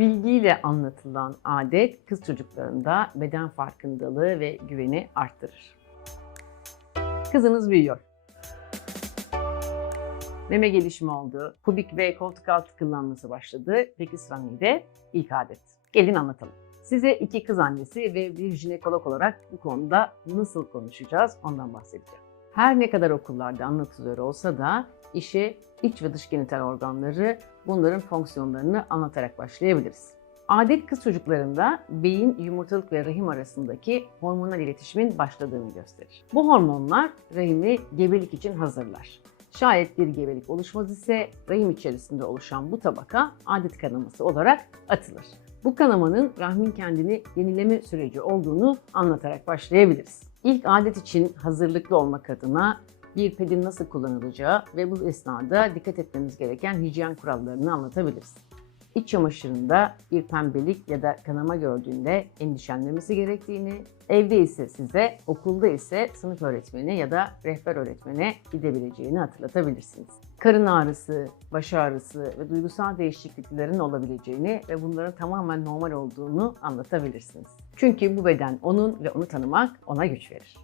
Bilgiyle anlatılan adet kız çocuklarında beden farkındalığı ve güveni arttırır. Kızınız büyüyor. Meme gelişimi oldu, pubik ve koltuk altı kıllanması başladı. Peki sıra neydi? İlk adet. Gelin anlatalım. Size iki kız annesi ve bir jinekolog olarak bu konuda nasıl konuşacağız ondan bahsedeceğim. Her ne kadar okullarda anlatılıyor olsa da işe iç ve dış genital organları bunların fonksiyonlarını anlatarak başlayabiliriz. Adet kız çocuklarında beyin, yumurtalık ve rahim arasındaki hormonal iletişimin başladığını gösterir. Bu hormonlar rahimi gebelik için hazırlar. Şayet bir gebelik oluşmaz ise rahim içerisinde oluşan bu tabaka adet kanaması olarak atılır. Bu kanamanın rahmin kendini yenileme süreci olduğunu anlatarak başlayabiliriz. İlk adet için hazırlıklı olmak adına bir pedin nasıl kullanılacağı ve bu esnada dikkat etmemiz gereken hijyen kurallarını anlatabiliriz. İç çamaşırında bir pembelik ya da kanama gördüğünde endişelenmemesi gerektiğini, evde ise size, okulda ise sınıf öğretmeni ya da rehber öğretmene gidebileceğini hatırlatabilirsiniz. Karın ağrısı, baş ağrısı ve duygusal değişikliklerin olabileceğini ve bunların tamamen normal olduğunu anlatabilirsiniz. Çünkü bu beden onun ve onu tanımak ona güç verir.